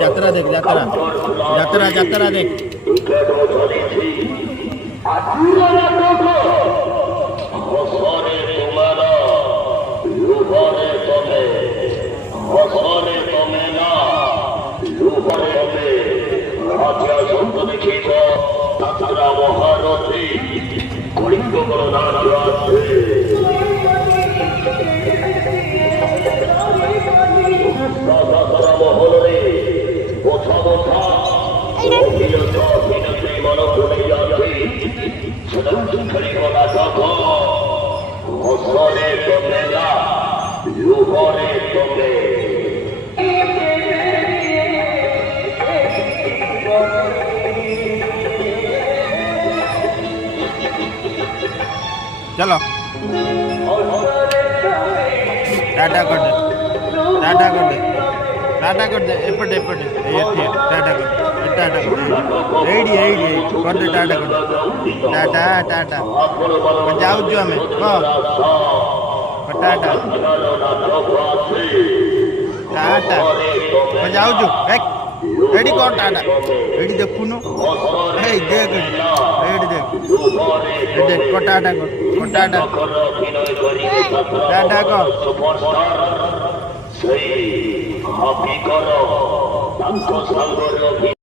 যাত্রা দেখ যাত্রা যাত্রা যাত্রা দেখ দেখিয়েছ যাত্রা মহারথী কলিঙ্গ গণনাথ আছে মহলে বোঝা বোঝা মনপুরে যাচ্ছি সুন্দরী গলা সভ হসরে তোমে না লুহরে তোমে चलो टाटा कर दे टाटा कर दे टाटा कर दे एपटे एपटे टाटा कर दे टाटा कर दे रेडी रेडी कर दे टाटा कर दे टाटा टाटा जाऊ जो हमें टाटा टाटा जाऊ जो रेडी कर टाटा रेडी देखुनु ए देख रेडी देख देख को टाटा को टाटा टाटा को সেই হাপি করো তাঙ্ক সাগর